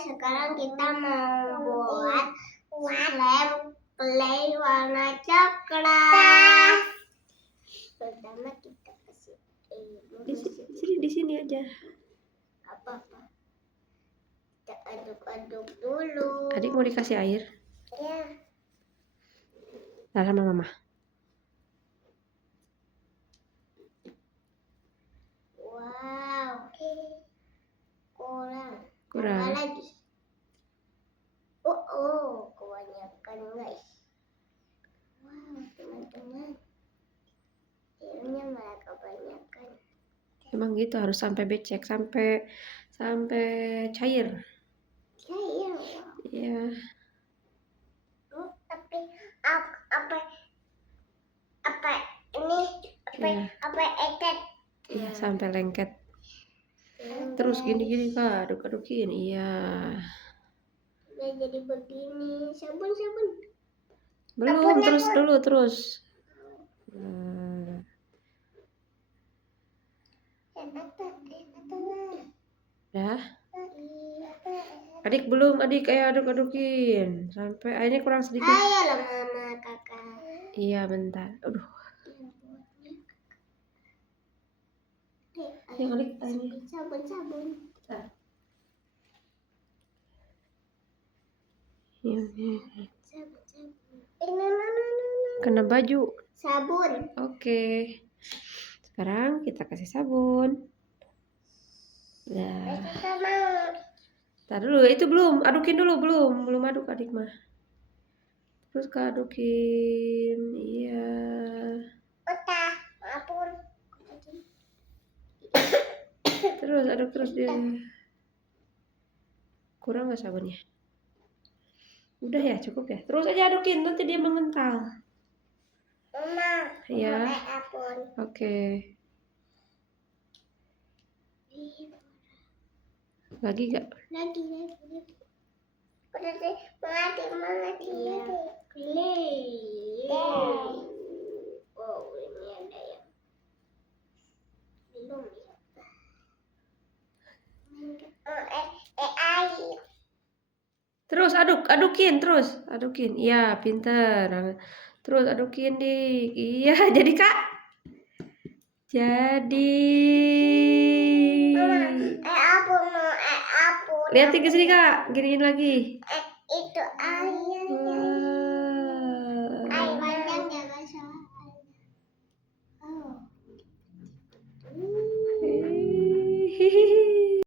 sekarang kita mau buat slime clay warna coklat. Pertama kita kasih di sini aja. Apa-apa. Kita aduk-aduk dulu. Adik mau dikasih air? Ya. Nah, sama mama. Wow. Kurang. Kurang. Tambah lagi. Oh, kebanyakan guys. Wow, teman-teman. Airnya malah kebanyakan. Emang gitu harus sampai becek, sampai cair. Cair. Iya. Tapi apa eket? Iya, sampai lengket. Terus gini Kak, aduk-adukin. Iya. Udah jadi begini. Sabun. Belum, terus. Ya. Adik belum, adik ayo aduk-adukin sampai airnya kurang sedikit. Ayolah mama, kakak. Iya, bentar. Aduh. Yang adik airnya. Sabun. Ini. Sabun. Kena baju. Sabun. Oke. Sekarang kita kasih sabun. Nah. Ntar dulu, itu belum. Adukin dulu, belum aduk adik mah. Terus adukin. Iya. Udah, maafun. Terus aduk terus dia. Kurang nggak sabunnya? Udah ya, cukup ya. Terus aja adukin, nanti dia mengental. Mama, Ya. maafun. Oke. Lagi gak? Lagi. Udah deh, mati. Wow, ini ada yang belum ya. Air. Terus adukin. Iya, pinter. Terus adukin dik. Iya, jadi Kak. Jadi. Mama, apun. Lihatin ke sini Kak, giniin lagi.